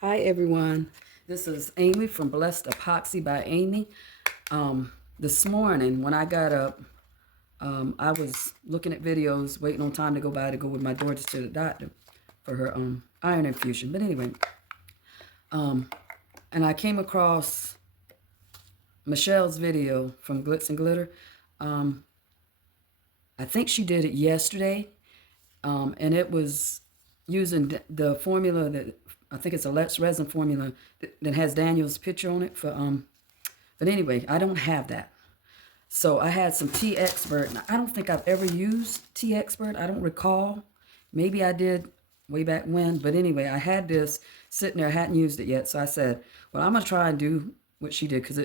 Hi everyone, this is Amy from Blessedepoxy by Amy. This morning when I got up, I was looking at videos, waiting on time to go by to go with my daughter to the doctor for her iron infusion. But anyway, and I came across Michelle's video from Glitz and Glitter. I think she did it yesterday, and it was using the formula that I think it's a resin formula that has Daniel's picture on it for But anyway, I don't have that. So I had some Teexpert. I don't think I've ever used Teexpert. I don't recall. Maybe I did way back when. But anyway, I had this sitting there. I hadn't used it yet. So I said, well, I'm going to try and do what she did because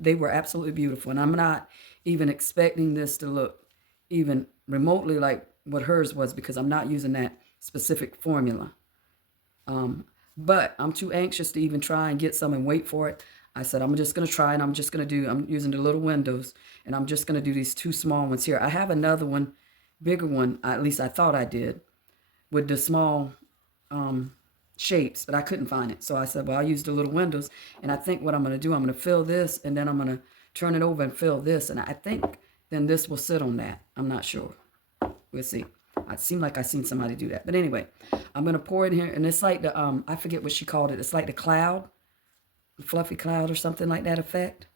they were absolutely beautiful. And I'm not even expecting this to look even remotely like what hers was because I'm not using that specific formula. But I'm too anxious to even try and get some and wait for it. I said, I'm just going to try and I'm using the little windows and I'm just going to do these two small ones here. I have another one, bigger one, at least I thought I did, with the small shapes, but I couldn't find it. So I said, well, I'll use the little windows. And I think what I'm going to do, I'm going to fill this and then I'm going to turn it over and fill this. And I think then this will sit on that. I'm not sure. We'll see. It seemed like I seen somebody do that. But anyway, I'm going to pour it in here. And it's like the, I forget what she called it. It's like the cloud, the fluffy cloud or something like that effect.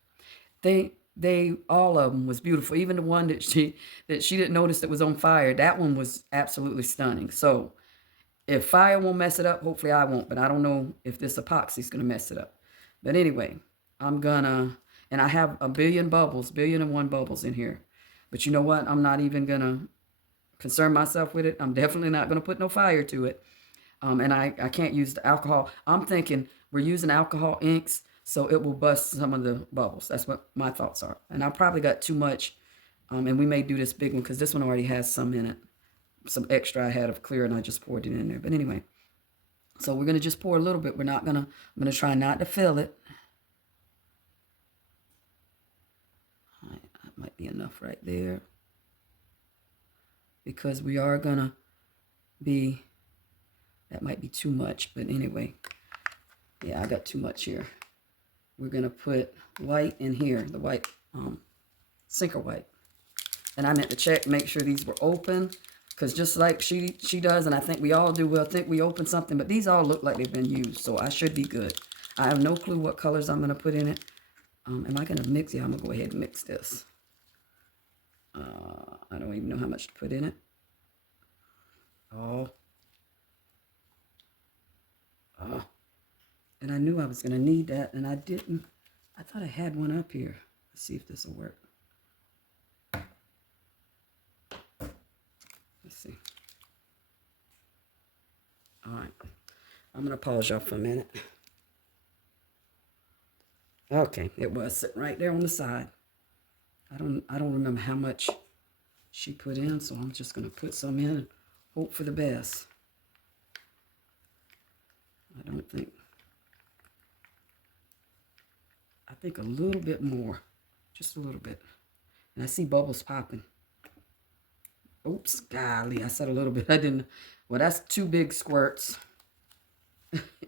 All of them was beautiful. Even the one that she didn't notice that was on fire. That one was absolutely stunning. So if fire won't mess it up, hopefully I won't. But I don't know if this epoxy is going to mess it up. But anyway, and I have a billion and one bubbles in here. But you know what? I'm not even going to concern myself with it. I'm definitely not going to put no fire to it. And I can't use the alcohol. I'm thinking we're using alcohol inks, so it will bust some of the bubbles. That's what my thoughts are. And I probably got too much, and we may do this big one because this one already has some in it. Some extra I had of clear, and I just poured it in there. But anyway, so we're going to just pour a little bit. I'm going to try not to fill it. All right, that might be enough right there. Because we are going to be, that might be too much. But anyway, yeah, I got too much here. We're going to put white in here, the white, sinker white. And I meant to check, make sure these were open. Because just like she does, and I think we all do, we'll think we opened something. But these all look like they've been used, so I should be good. I have no clue what colors I'm going to put in it. Am I going to mix? Yeah, I'm going to go ahead and mix this. I don't even know how much to put in it. Oh. And I knew I was going to need that, and I didn't. I thought I had one up here. Let's see if this will work. Let's see. All right. I'm going to pause y'all for a minute. Okay, it was sitting right there on the side. I don't remember how much she put in, so I'm just going to put some in and hope for the best. I think a little bit more, just a little bit. And I see bubbles popping. Oops, golly, I said a little bit. I didn't. Well, that's two big squirts.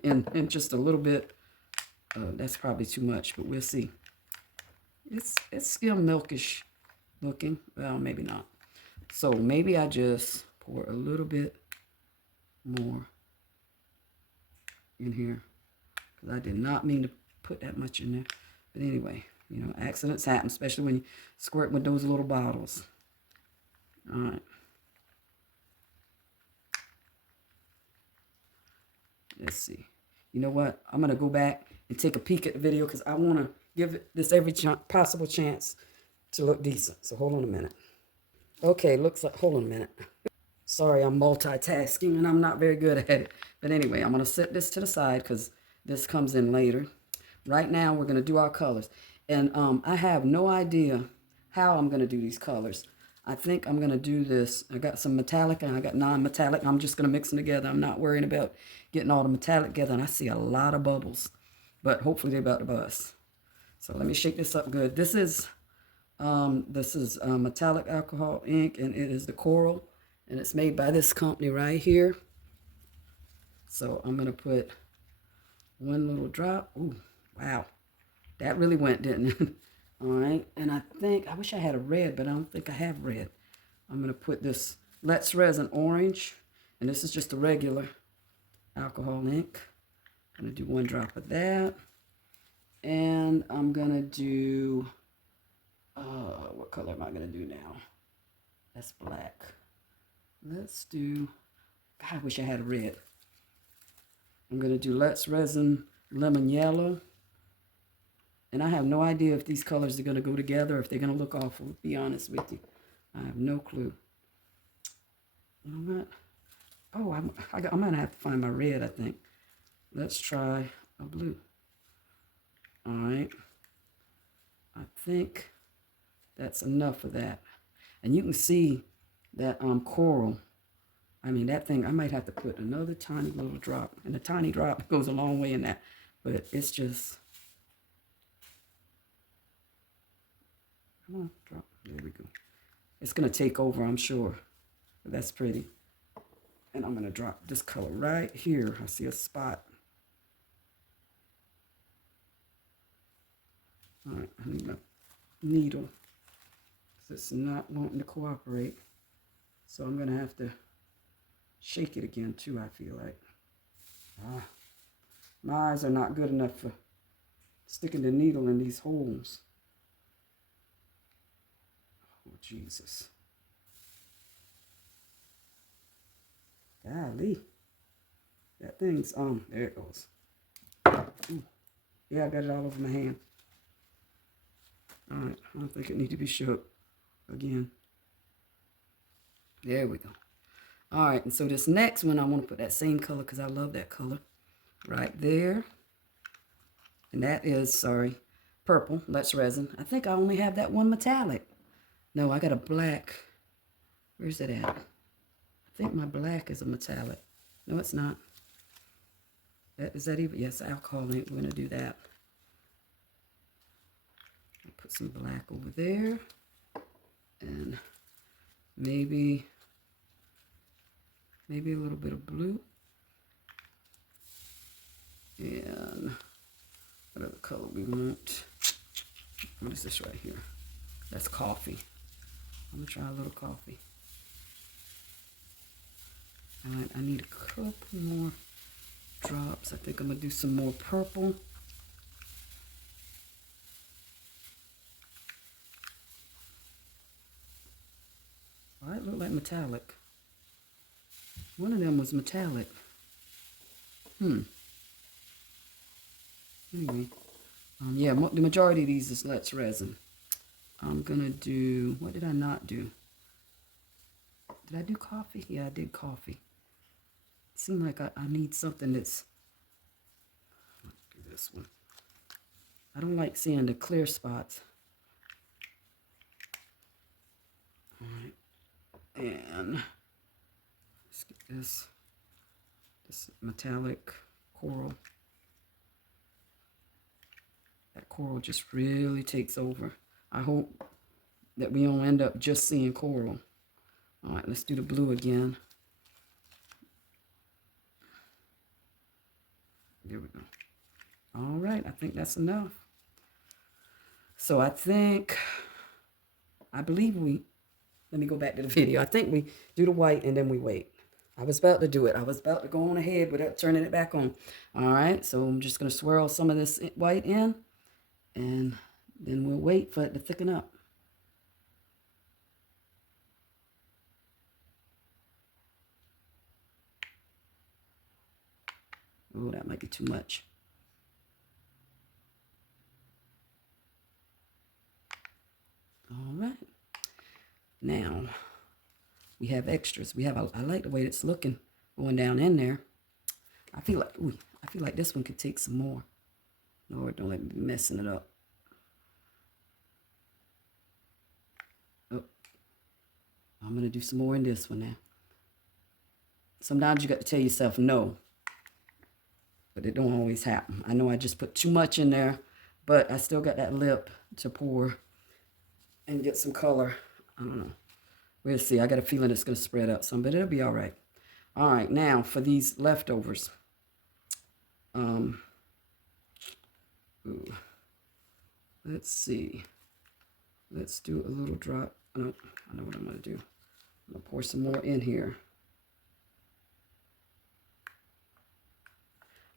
and just a little bit. That's probably too much, but we'll see. It's skim milkish looking. Well, maybe not. So maybe I just pour a little bit more in here. Because I did not mean to put that much in there. But anyway, you know, accidents happen, especially when you squirt with those little bottles. All right. Let's see. You know what? I'm going to go back and take a peek at the video because I want to give this every possible chance to look decent. So hold on a minute. Okay, looks like, hold on a minute. Sorry, I'm multitasking and I'm not very good at it. But anyway, I'm going to set this to the side because this comes in later. Right now, we're going to do our colors. And I have no idea how I'm going to do these colors. I think I'm going to do this. I got some metallic and I got non-metallic. I'm just going to mix them together. I'm not worrying about getting all the metallic together. And I see a lot of bubbles. But hopefully they're about to bust. So let me shake this up good. This is metallic alcohol ink, and it is the coral. And it's made by this company right here. So I'm going to put One little drop. Ooh, wow. That really went, didn't it? All right. And I wish I had a red, but I don't think I have red. I'm going to put this Let's Resin Orange. And this is just a regular alcohol ink. I'm going to do one drop of that. And I'm going to do, what color am I going to do now? That's black. Let's do, God, I wish I had a red. I'm going to do Let's Resin Lemon Yellow. And I have no idea if these colors are going to go together, if they're going to look awful, to be honest with you. I have no clue. You know what? Oh, I'm going to have to find my red, I think. Let's try a blue. All right. I think that's enough of that. And you can see that coral. I mean, that thing, I might have to put another tiny little drop. And a tiny drop goes a long way in that. But it's just... Come on, drop. There we go. It's going to take over, I'm sure. But that's pretty. And I'm going to drop this color right here. I see a spot. All right, I need my needle. It's not wanting to cooperate. So I'm going to have to shake it again, too, I feel like. My eyes are not good enough for sticking the needle in these holes. Oh, Jesus. Golly. That thing's, there it goes. Ooh. Yeah, I got it all over my hand. All right, I don't think it needs to be shook again. There we go. All right, and so this next one, I want to put that same color because I love that color. Right there. And that is, purple. Let's Resin. I think I only have that one metallic. No, I got a black. Where's it at? I think my black is a metallic. No, it's not. Is that even? Yes, alcohol ink. We're going to do that. I'll put some black over there. And maybe a little bit of blue. And whatever color we want. What is this right here? That's coffee. I'm going to try a little coffee. All right, I need a couple more drops. I think I'm going to do some more purple. All right, look like metallic. One of them was metallic. Anyway, yeah, the majority of these is Let's Resin. I'm going to do, what did I not do? Did I do coffee? Yeah, I did coffee. It seemed like I need something that's, let's do this one. I don't like seeing the clear spots. All right, and let's get this metallic coral. That coral just really takes over. I hope that we don't end up just seeing coral. All right, let's do the blue again. There we go. All right, I think that's enough. So I believe let me go back to the video. I think we do the white and then we wait. I was about to do it. I was about to go on ahead without turning it back on. All right, so I'm just going to swirl some of this white in. And then we'll wait for it to thicken up. Oh, that might be too much. All right. Now, we have extras. I like the way it's looking going down in there. I feel like this one could take some more. Lord, don't let me be messing it up. Oh, I'm going to do some more in this one now. Sometimes you got to tell yourself no. But it don't always happen. I know I just put too much in there, but I still got that lip to pour and get some color. I don't know. We'll see. I got a feeling it's going to spread out some, but it'll be all right. All right, now for these leftovers. let's see. Let's do a little drop. Oh, I know what I'm going to do. I'm going to pour some more in here.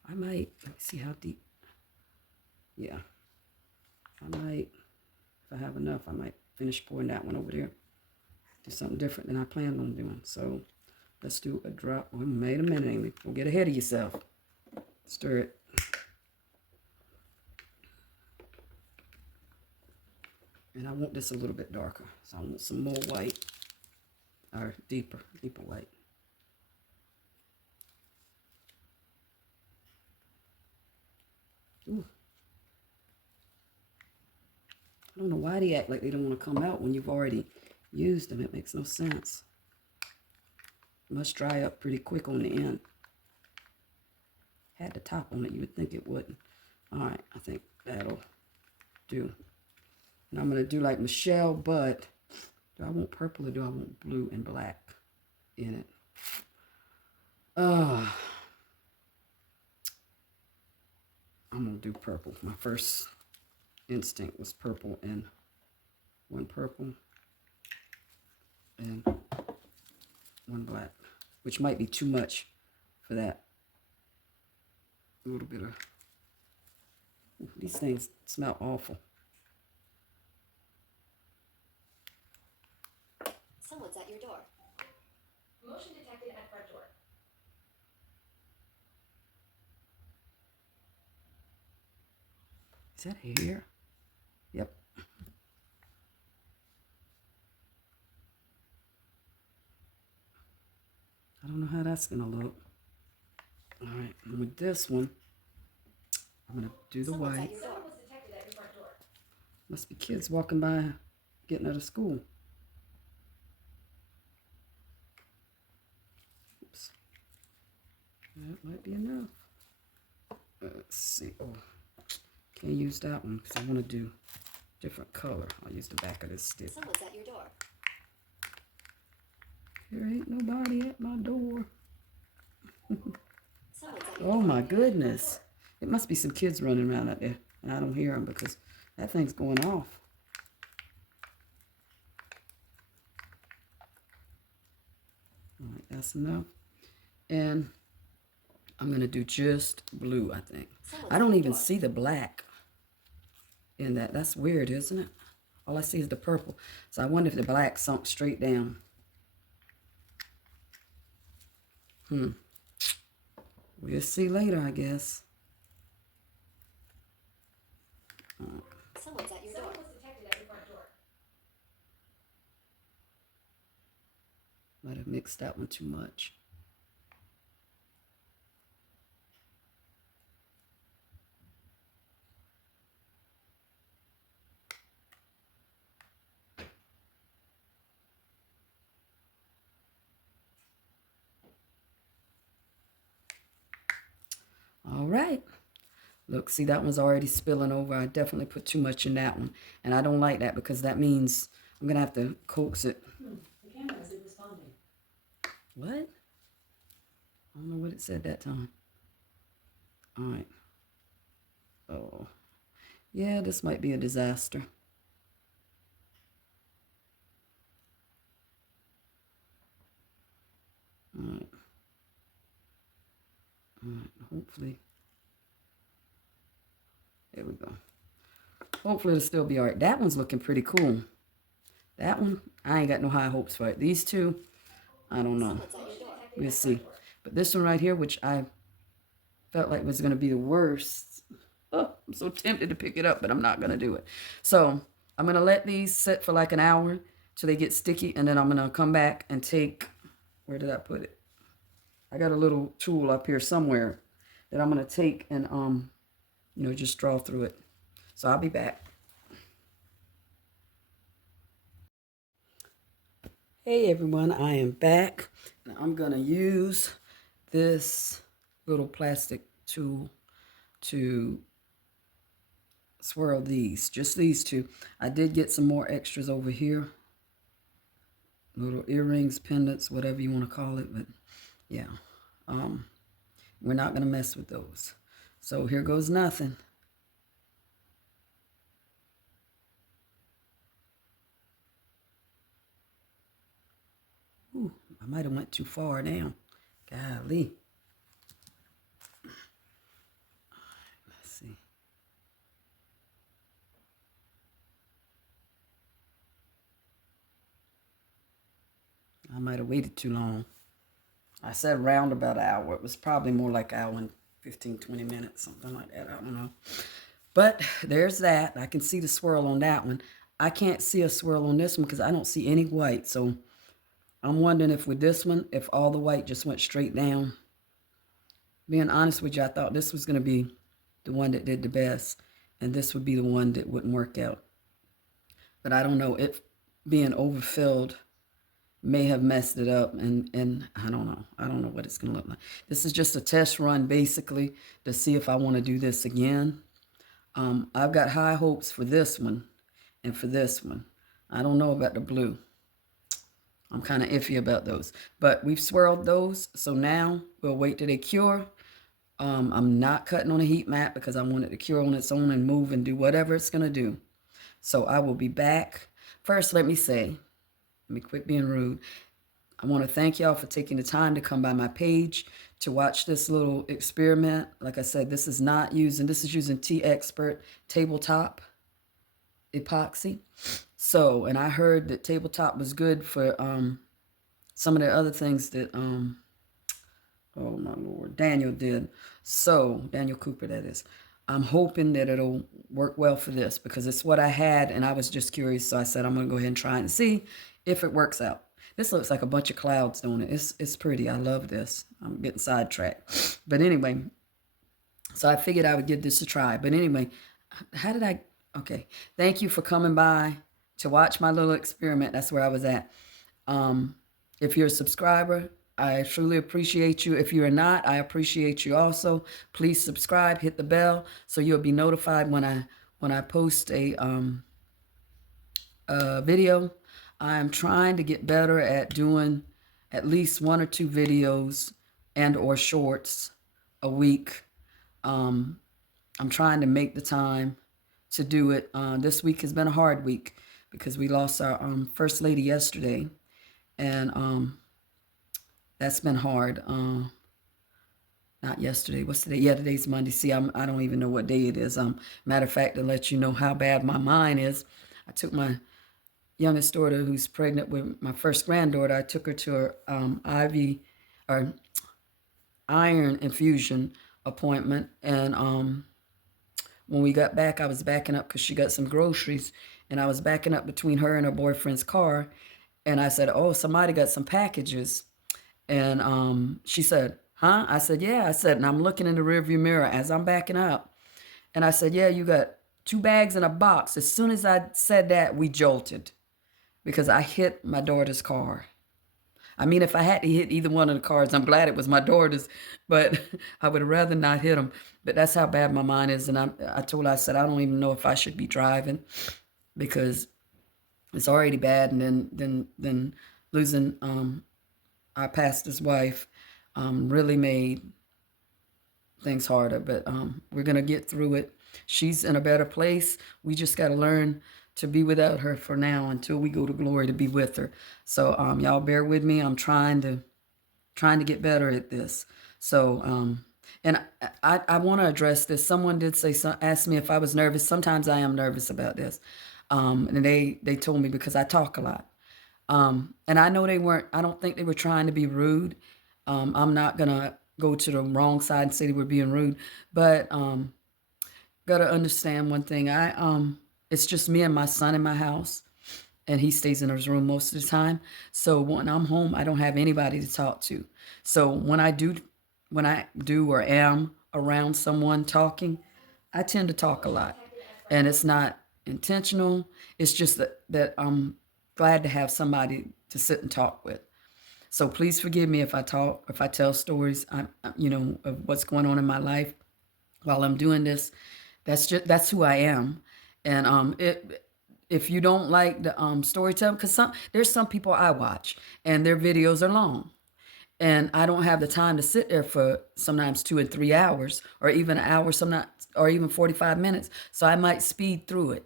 I might, let me see how deep. Yeah. I might, if I have enough, I might finish pouring that one over there. Do something different than I planned on doing. So let's do a drop. Oh, wait a minute, Amy. Don't get ahead of yourself. Stir it. And I want this a little bit darker. So I want some more white. Or deeper white. Ooh. I don't know why they act like they don't want to come out when you've already used them. It makes no sense. It must dry up pretty quick on the end. Had the top on it, you would think it wouldn't. All right, I think that'll do. And I'm going to do like Michelle, but do I want purple or do I want blue and black in it? I'm going to do purple. My first instinct was purple and one purple and one black, which might be too much for that. A little bit of, these things smell awful. Someone's at your door. Motion detected at front door. Is that hair? Yep. I don't know how that's gonna look. All right, and with this one, I'm gonna do the white. Someone was detected at your front door. Must be kids walking by, getting out of school. Oops. That might be enough. Let's see. Oh, can't use that one because I want to do different color. I'll use the back of this stick. Someone's at your door. There ain't nobody at my door. Someone's at your Oh my goodness. It must be some kids running around out there. And I don't hear them because that thing's going off. All right, that's enough. And I'm going to do just blue, I think. I don't even see the black in that. That's weird, isn't it? All I see is the purple. So I wonder if the black sunk straight down. We'll see later, I guess. Someone's at your door. Someone was detected at your front door. Might have mixed that one too much. All right. Look, see, that one's already spilling over. I definitely put too much in that one. And I don't like that because that means I'm going to have to coax it. The camera isn't responding. What? I don't know what it said that time. All right. Oh. Yeah, this might be a disaster. All right. All right. Hopefully. There we go. Hopefully it'll still be all right. That one's looking pretty cool. That one, I ain't got no high hopes for it. These two, I don't know. We'll see. But this one right here, which I felt like was going to be the worst. Oh, I'm so tempted to pick it up, but I'm not going to do it. So I'm going to let these sit for like an hour till they get sticky. And then I'm going to come back and take, where did I put it? I got a little tool up here somewhere that I'm going to take and, you know, just draw through it. So I'll be back. Hey everyone, I am back. Now I'm going to use this little plastic tool to swirl these, just these two. I did get some more extras over here. Little earrings, pendants, whatever you want to call it. But yeah, we're not going to mess with those. So here goes nothing. might have went too far now. Golly. Let's see. I might have waited too long. I said around about an hour. It was probably more like an hour and 15, 20 minutes, something like that. I don't know. But there's that. I can see the swirl on that one. I can't see a swirl on this one because I don't see any white. So I'm wondering if with this one, if all the white just went straight down. Being honest with you, I thought this was going to be the one that did the best. And this would be the one that wouldn't work out. But I don't know. It being overfilled may have messed it up. And I don't know. I don't know what it's going to look like. This is just a test run, basically, to see if I want to do this again. I've got high hopes for this one and for this one. I don't know about the blue. I'm kind of iffy about those. But we've swirled those. So now we'll wait till they cure. I'm not cutting on a heat mat because I want it to cure on its own and move and do whatever it's going to do. So I will be back. First, let me quit being rude. I want to thank y'all for taking the time to come by my page to watch this little experiment. Like I said, this is using Teexpert tabletop epoxy. So, and I heard that tabletop was good for some of the other things that, oh my Lord, Daniel did. So, Daniel Cooper, that is. I'm hoping that it'll work well for this because it's what I had and I was just curious. So I said, I'm going to go ahead and try and see if it works out. This looks like a bunch of clouds, don't it? It's pretty. I love this. I'm getting sidetracked. But anyway, so I figured I would give this a try. But anyway, okay. Thank you for coming by to watch my little experiment. That's where I was at. If you're a subscriber, I truly appreciate you. If you're not, I appreciate you also. Please subscribe, hit the bell so you'll be notified when I post a video. I'm trying to get better at doing at least 1 or 2 videos and or shorts a week. I'm trying to make the time to do it. This week has been a hard week because we lost our first lady yesterday. And that's been hard. Not yesterday. What's today? Yeah, today's Monday. See, I don't even know what day it is. Matter of fact, to let you know how bad my mind is, I took my youngest daughter who's pregnant with my first granddaughter. I took her to her iron infusion appointment. And when we got back, I was backing up because she got some groceries. And I was backing up between her and her boyfriend's car. And I said, oh, somebody got some packages. And she said, huh? I said, yeah. I said, and I'm looking in the rearview mirror as I'm backing up. And I said, yeah, you got 2 bags in a box. As soon as I said that, we jolted because I hit my daughter's car. I mean, if I had to hit either one of the cars, I'm glad it was my daughter's, but I would rather not hit them. But that's how bad my mind is. And I told her, I said, I don't even know if I should be driving because it's already bad. And then losing our pastor's wife really made things harder. But we're going to get through it. She's in a better place. We just got to learn to be without her for now until we go to glory to be with her. So y'all bear with me. I'm trying to get better at this. So and I want to address this. Someone did ask me if I was nervous. Sometimes I am nervous about this. And they told me because I talk a lot. And I know I don't think they were trying to be rude. I'm not going to go to the wrong side and say they were being rude, but got to understand one thing. It's just me and my son in my house, and he stays in his room most of the time. So when I'm home, I don't have anybody to talk to. So when I do or am around someone talking, I tend to talk a lot, and it's not intentional. It's just that I'm glad to have somebody to sit and talk with. So please forgive me if I tell stories, of what's going on in my life while I'm doing this. That's who I am. And if you don't like the storytelling, because there's some people I watch and their videos are long, and I don't have the time to sit there for sometimes 2 and 3 hours, or even an hour, sometimes, or even 45 minutes. So I might speed through it.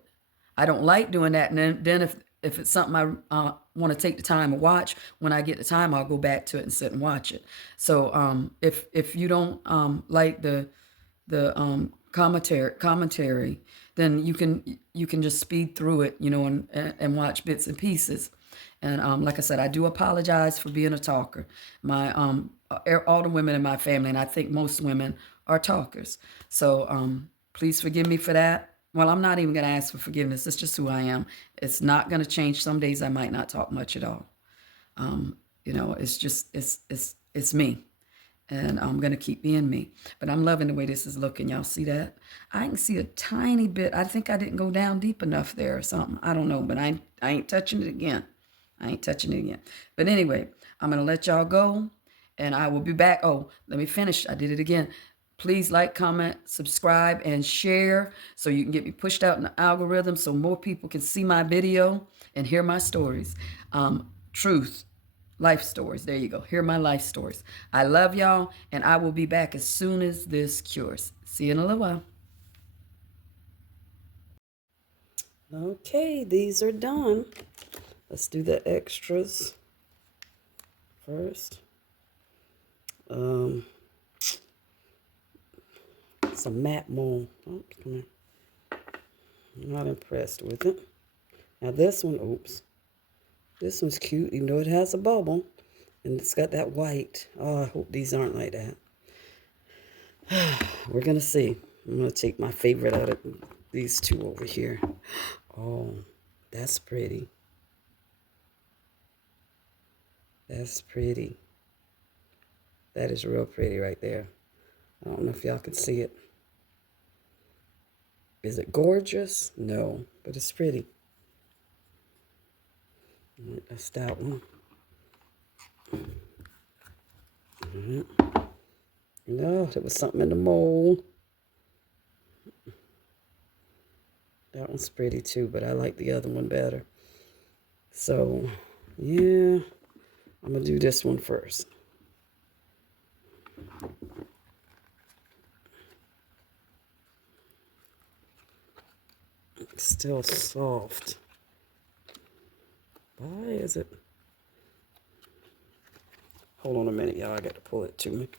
I don't like doing that. And then if it's something I want to take the time to watch, when I get the time, I'll go back to it and sit and watch it. So if you don't like the commentary, then you can just speed through it, and watch bits and pieces. And like I said, I do apologize for being a talker. My all the women in my family, and I think most women are talkers. So please forgive me for that. Well, I'm not even going to ask for forgiveness. It's just who I am. It's not going to change. Some days I might not talk much at all. It's just it's me, and I'm gonna keep being me. But I'm loving the way this is looking. Y'all see that? I can see a tiny bit. I think I didn't go down deep enough there or something. I don't know, but I ain't touching it again. I ain't touching it again. But anyway, I'm gonna let y'all go, and I will be back. Oh, let me finish. I did it again. Please like, comment, subscribe, and share so you can get me pushed out in the algorithm so more people can see my video and hear my stories. Truth, life stories. There you go. Hear my life stories. I love y'all, and I will be back as soon as this cures. See you in a little while. Okay, these are done. Let's do the extras first. It's a matte mold. Oh, come here. I'm not impressed with it. Now this one, oops. This one's cute, even though it has a bubble. And it's got that white. Oh, I hope these aren't like that. We're going to see. I'm going to take my favorite out of these two over here. Oh, that's pretty. That's pretty. That is real pretty right there. I don't know if y'all can see it. Is it gorgeous? No, but it's pretty. That's that one. No, there was something in the mold. That one's pretty too, but I like the other one better. So, yeah, I'm going to do this one first. It's still soft. Why is it? Hold on a minute, y'all. I got to pull it to me.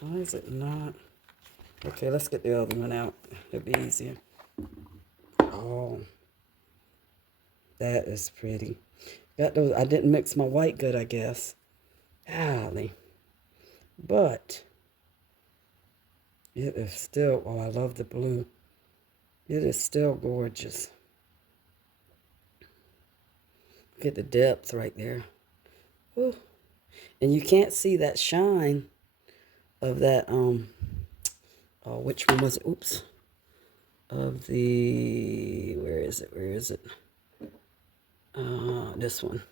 Why is it not? Okay, let's get the other one out. It'll be easier. Oh, that is pretty. Got those. I didn't mix my white good, I guess. Golly. But it is still, oh, I love the blue. It is still gorgeous. Get the depth right there. Whew. And you can't see that shine of that, oh, which one was it? Oops. Of the, where is it? This one.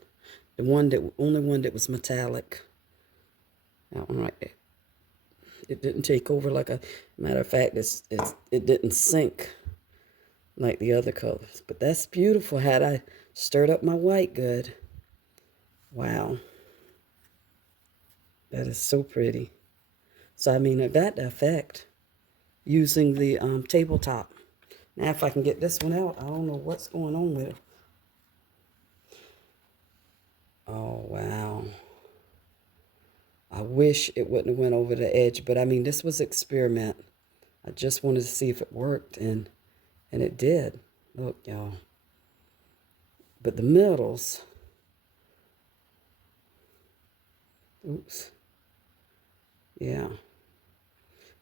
The one that, only one that was metallic. That one right there. It didn't take over like a, matter of fact, it didn't sink like the other colors. But that's beautiful. Had I stirred up my white good. Wow. That is so pretty. So, I mean, I got the effect using the tabletop. Now, if I can get this one out, I don't know what's going on with it. Oh, wow. I wish it wouldn't have went over the edge, but I mean, this was experiment. I just wanted to see if it worked, and it did. Look, y'all. But the middles, oops. Yeah.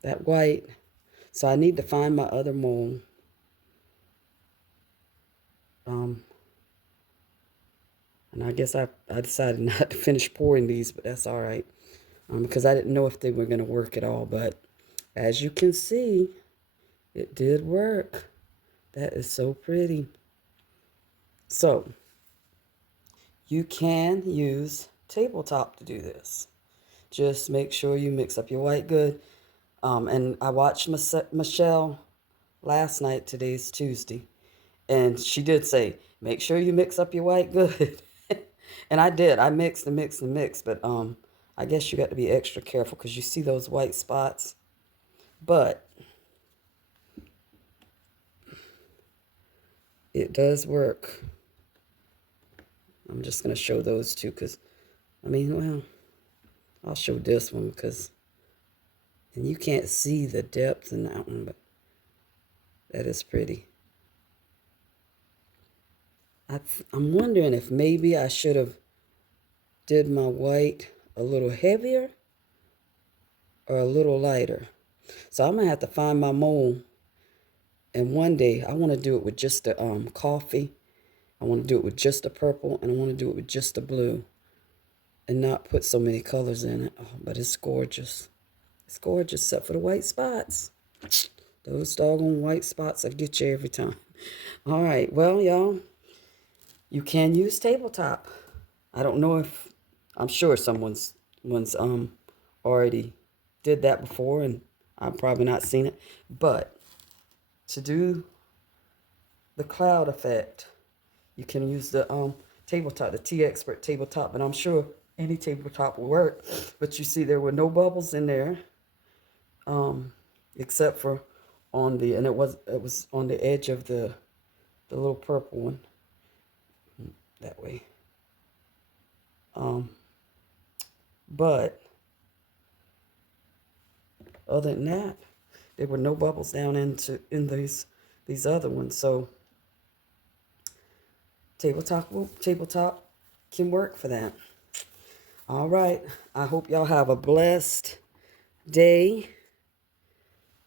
That white. So I need to find my other mold. And I guess I decided not to finish pouring these, but that's all right. Because I didn't know if they were going to work at all. But as you can see, it did work. That is so pretty. So, you can use tabletop to do this. Just make sure you mix up your white good. And I watched Michelle last night. Today's Tuesday. And she did say, make sure you mix up your white good. And I did. I mixed and mixed and mixed. But I guess you got to be extra careful because you see those white spots. But it does work. I'm just going to show those two because, I mean, well, I'll show this one because, and you can't see the depth in that one, but that is pretty. I'm wondering if maybe I should have did my white a little heavier or a little lighter. So I'm going to have to find my mold. And one day I want to do it with just the coffee. I want to do it with just the purple, and I want to do it with just the blue and not put so many colors in it. Oh, but it's gorgeous. It's gorgeous except for the white spots. Those doggone white spots that get you every time. All right, well, y'all, you can use tabletop. I don't know if, I'm sure someone's already did that before, and I've probably not seen it. But to do the cloud effect, you can use the tabletop, the Teexpert tabletop, and I'm sure any tabletop will work. But you see, there were no bubbles in there, except for on the, and it was on the edge of the little purple one, that way. But other than that, there were no bubbles down in these other ones. So tabletop can work for that. All right. I hope y'all have a blessed day.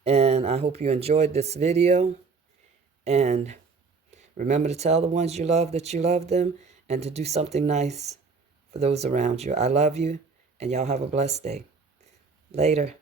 And I hope you enjoyed this video. And remember to tell the ones you love that you love them, and to do something nice for those around you. I love you, and y'all have a blessed day. Later.